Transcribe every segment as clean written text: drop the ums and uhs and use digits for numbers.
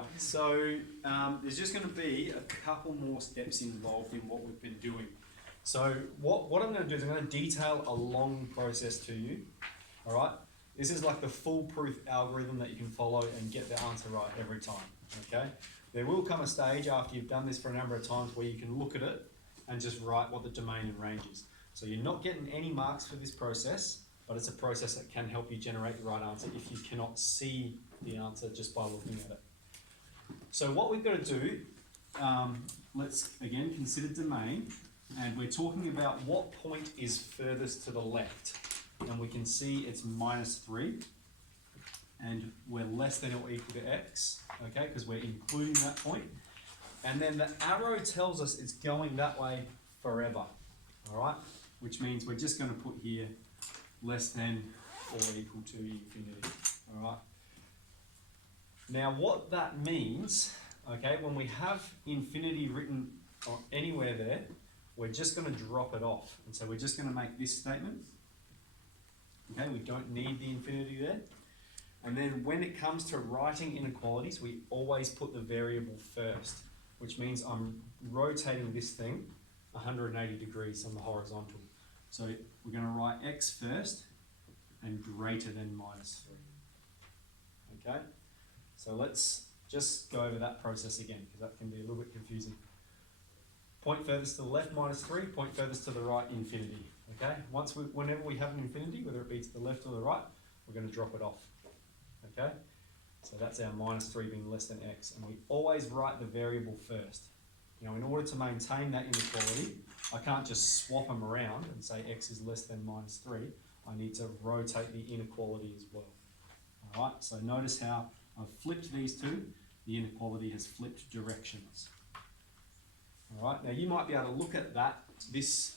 Right, so there's just going to be a couple more steps involved in what we've been doing. So what I'm going to do is I'm going to detail a long process to you, all right? This is like the foolproof algorithm that you can follow and get the answer right every time, okay? There will come a stage after you've done this for a number of times where you can look at it and just write what the domain and range is. So you're not getting any marks for this process, but it's a process that can help you generate the right answer if you cannot see the answer just by looking at it. So what we've got to do, let's again consider domain, and we're talking about what point is furthest to the left. And we can see it's -3, and we're less than or equal to x, okay, because we're including that point. And then the arrow tells us it's going that way forever, all right? Which means we're just going to put here less than or equal to infinity, all right? Now what that means, okay, when we have infinity written anywhere there, we're just going to drop it off. And so we're just going to make this statement. Okay, we don't need the infinity there. And then when it comes to writing inequalities, we always put the variable first, which means I'm rotating this thing 180 degrees on the horizontal. So we're going to write x first and greater than -3. Okay, so let's just go over that process again, because that can be a little bit confusing. Point furthest to the left, -3, point furthest to the right, infinity. Okay, whenever we have an infinity, whether it be to the left or the right, we're going to drop it off. Okay, so that's our -3 being less than x, and we always write the variable first. Now, in order to maintain that inequality, I can't just swap them around and say x is less than -3. I need to rotate the inequality as well. All right, so notice how I've flipped these two. The inequality has flipped directions. All right, now you might be able to look at this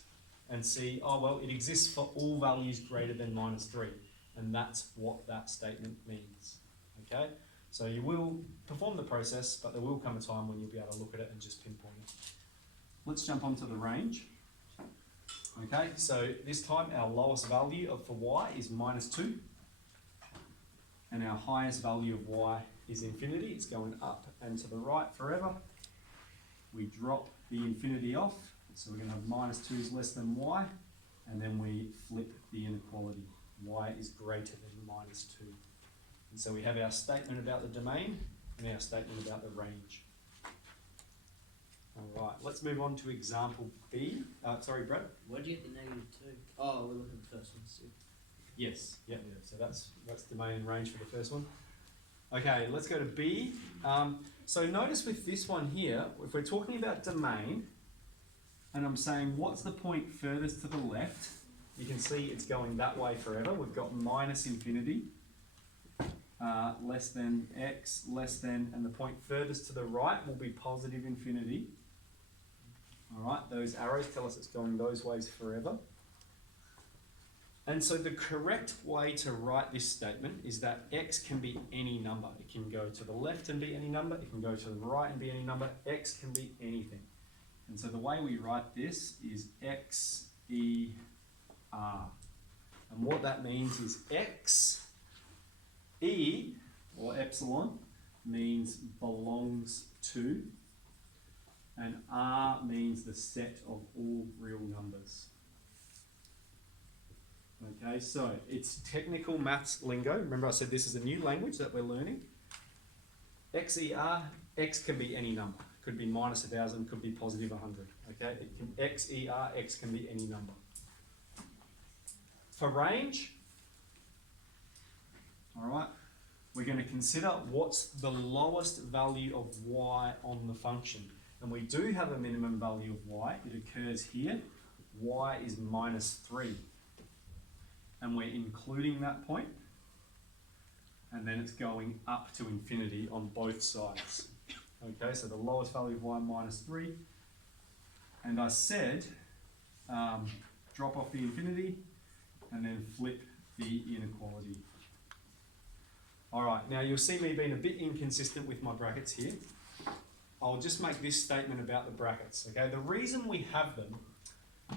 and see, oh, well, it exists for all values greater than -3. And that's what that statement means, okay? So you will perform the process, but there will come a time when you'll be able to look at it and just pinpoint it. Let's jump onto the range. Okay, so this time our lowest value for y is -2. And our highest value of y is infinity. It's going up and to the right forever. We drop the infinity off. So we're going to have -2 is less than y. And then we flip the inequality. Y is greater than -2. And so we have our statement about the domain and our statement about the range. All right, let's move on to example B. Sorry, Brad? Where do you get the -2? Oh, we're looking at the first one. So. Yes, yeah. So that's domain and range for the first one. Okay, let's go to B. So notice with this one here, if we're talking about domain, and I'm saying what's the point furthest to the left, you can see it's going that way forever. We've got -infinity, less than x, less than, and the point furthest to the right will be positive infinity. All right, those arrows tell us it's going those ways forever. And so the correct way to write this statement is that x can be any number. It can go to the left and be any number. It can go to the right and be any number. X can be anything. And so the way we write this is x, e, r. And what that means is x, e, or epsilon, means belongs to, and r means the set of all real numbers. Okay, so it's technical maths lingo. Remember I said this is a new language that we're learning. XER, x can be any number. Could be -1,000, could be +100. Okay, XER, x can be any number. For range, all right, we're going to consider what's the lowest value of y on the function. And we do have a minimum value of y. It occurs here. Y is -3. And we're including that point. And then it's going up to infinity on both sides. Okay, so the lowest value of y, -3. And I said, drop off the infinity and then flip the inequality. All right, now you'll see me being a bit inconsistent with my brackets here. I'll just make this statement about the brackets, okay? The reason we have them,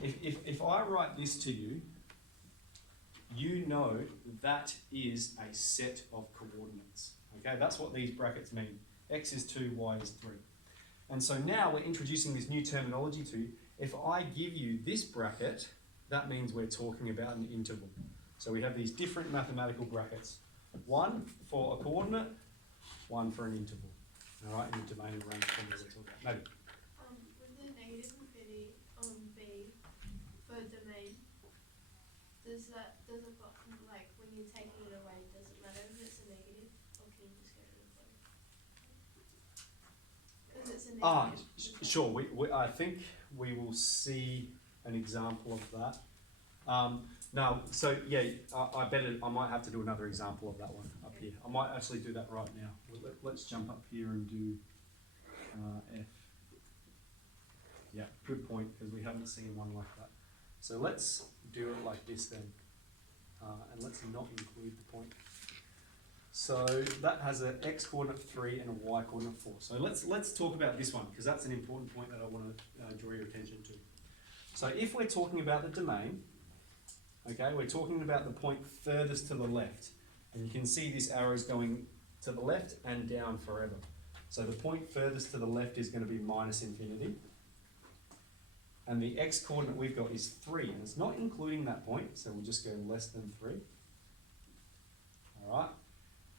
if I write this to you, you know that is a set of coordinates, okay? That's what these brackets mean. X is 2, Y is 3. And so now we're introducing this new terminology to you. If I give you this bracket, that means we're talking about an interval. So we have these different mathematical brackets. One for a coordinate, one for an interval. All right, in the domain and range formula we're talking about. Maybe. With the negative infinity on B for domain, does it like when you're taking it away, does it matter if it's a negative, or can you just get rid of both? Because it's a negative. Sure. I think we will see an example of that. No, so yeah, I might have to do another example of that one up here. I might actually do that right now. Let's jump up here and do F. Yeah, good point, because we haven't seen one like that. So let's do it like this then, and let's not include the point. So that has an x coordinate 3 and a y coordinate 4. So let's talk about this one, because that's an important point that I want to draw your attention to. So if we're talking about the domain, okay, we're talking about the point furthest to the left. And you can see this arrow is going to the left and down forever. So the point furthest to the left is going to be minus infinity. And the x coordinate we've got is 3, and it's not including that point, so we'll just go less than 3. All right.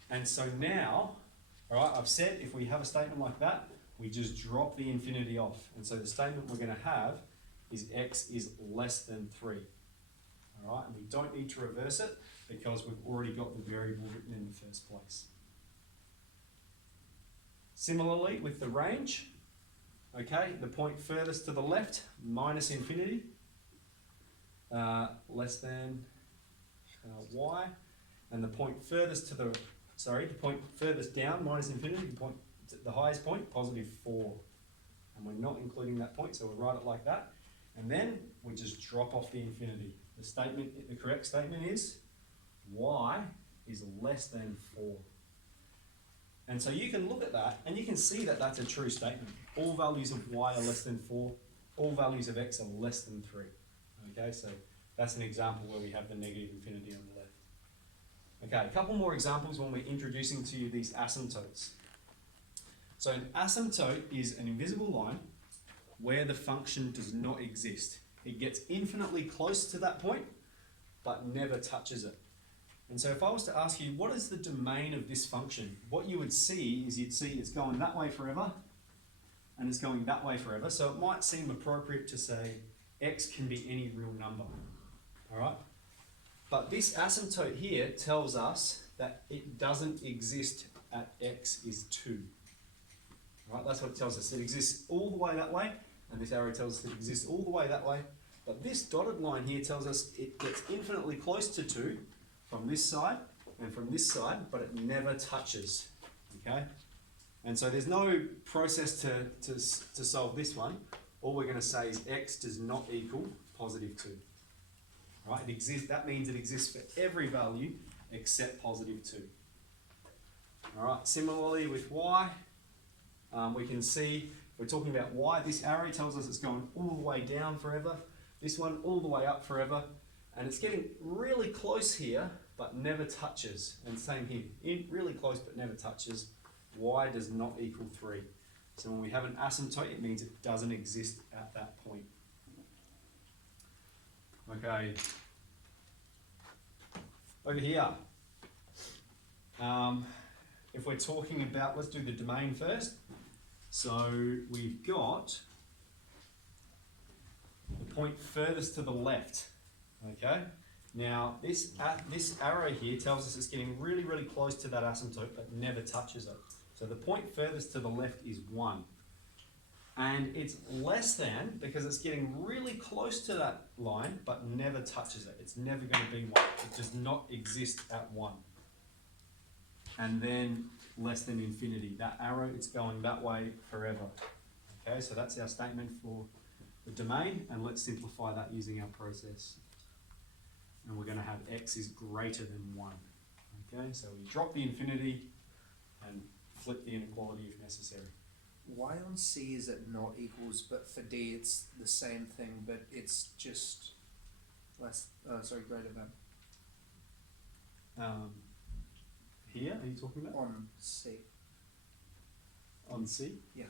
And so now, all right, I've said if we have a statement like that, we just drop the infinity off. And so the statement we're going to have is x is less than 3. All right, and we don't need to reverse it because we've already got the variable written in the first place. Similarly with the range, okay, the point furthest to the left, minus infinity, less than y, and the point furthest to the point furthest down, minus infinity, the highest point, positive 4. And we're not including that point, so we'll write it like that. And then we just drop off the infinity. The correct statement is y is less than 4. And so you can look at that and you can see that that's a true statement. All values of y are less than 4. All values of x are less than 3. Okay, so that's an example where we have the negative infinity on the left. Okay, a couple more examples when we're introducing to you these asymptotes. So an asymptote is an invisible line where the function does not exist. It gets infinitely close to that point, but never touches it. And so if I was to ask you, what is the domain of this function? What you would see is you'd see it's going that way forever, and it's going that way forever. So it might seem appropriate to say x can be any real number, all right? But this asymptote here tells us that it doesn't exist at x is 2. All right, that's what it tells us. It exists all the way that way, and this arrow tells us it exists all the way that way. But this dotted line here tells us it gets infinitely close to 2 from this side and from this side, but it never touches, okay? And so there's no process to solve this one. All we're going to say is x does not equal positive 2. Right? It exists, that means it exists for every value except positive 2. All right. Similarly with y, we can see we're talking about y. This arrow tells us it's going all the way down forever. This one all the way up forever. And it's getting really close here, but never touches. And same here, really close but never touches. Y does not equal 3. So when we have an asymptote, it means it doesn't exist at that point. Okay. Over here, if we're talking about, let's do the domain first. So we've got the point furthest to the left. Okay. Now this arrow here tells us it's getting really, really close to that asymptote, but never touches it. So the point furthest to the left is 1. And it's less than because it's getting really close to that line, but never touches it. It's never going to be 1. It does not exist at 1. And then less than infinity. That arrow, it's going that way forever. Okay, so that's our statement for the domain, and let's simplify that using our process. And we're going to have x is greater than 1. Okay, so we drop the infinity and flip the inequality if necessary. Why on C is it not equals, but for D it's the same thing, but it's just greater than? Here, are you talking about? On C. on C? Yeah.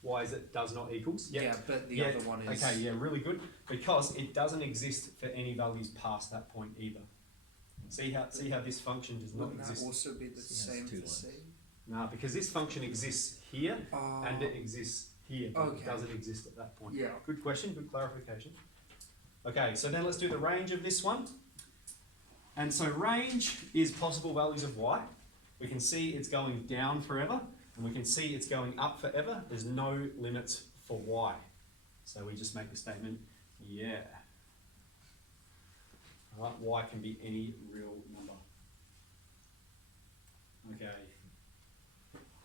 Why is it does not equals? Yeah, but the other one is. Okay, yeah, really good. Because it doesn't exist for any values past that point either. See how this function does not Wouldn't that exist? also be the C has same two for lines. C? No, because this function exists here and it Oh, exists here, but Okay. it doesn't exist at that point. yeah. Good question, good clarification. Okay, so then let's do the range of this one. And so range is possible values of y. We can see it's going down forever, and we can see it's going up forever. There's no limits for y. So we just make the statement, yeah. All right, y can be any real number. Okay.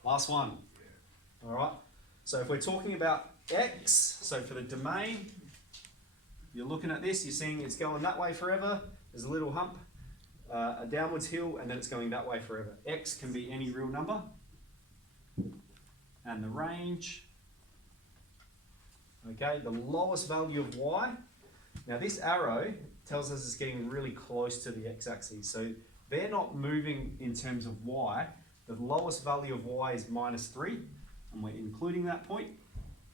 Last one. All right. So if we're talking about x, so for the domain, you're looking at this, you're seeing it's going that way forever. There's a little hump, a downwards hill, and then it's going that way forever. X can be any real number. And the range, okay, the lowest value of y. Now this arrow tells us it's getting really close to the x-axis. So they're not moving in terms of y. The lowest value of y is -3, and we're including that point.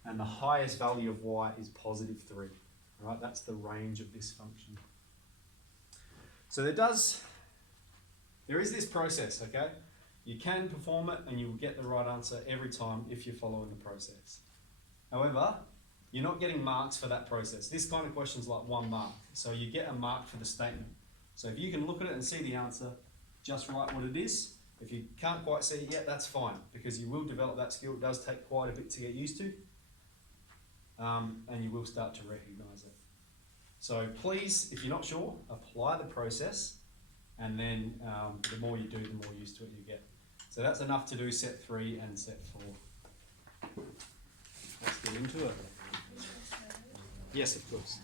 And the highest value of y is +3. All right, that's the range of this function. So there is this process, okay? You can perform it and you will get the right answer every time if you're following the process. However, you're not getting marks for that process. This kind of question is like 1 mark. So you get a mark for the statement. So if you can look at it and see the answer, just write what it is. If you can't quite see it yet, that's fine, because you will develop that skill. It does take quite a bit to get used to. And you will start to recognize it. So please, if you're not sure, apply the process, and then the more you do, the more used to it you get. So that's enough to do set 3 and set 4. Let's get into it. Yes, of course.